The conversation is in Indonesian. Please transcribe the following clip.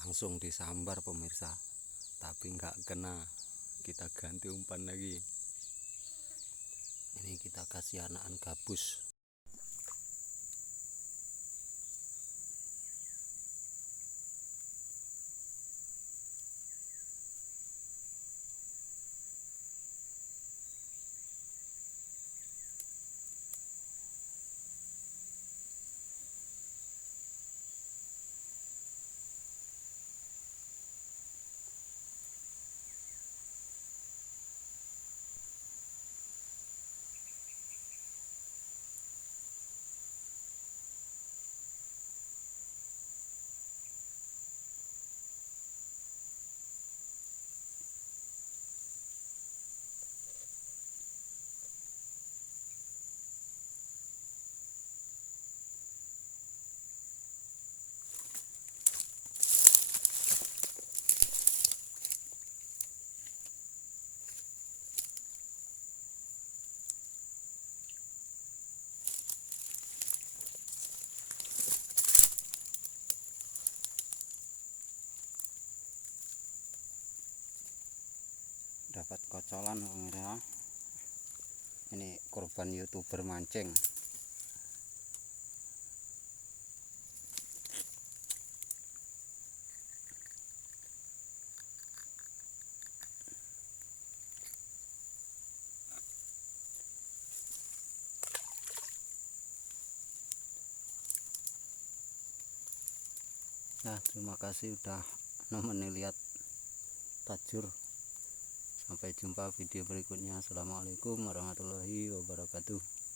langsung disambar pemirsa, tapi nggak kena. Kita ganti umpan lagi. Ini kita kasih anakan gabus. Dapat kocolan pemirsa. Ini korban YouTuber mancing. Nah, terima kasih udah nemenin lihat tajur. Sampai jumpa video berikutnya. Assalamualaikum warahmatullahi wabarakatuh.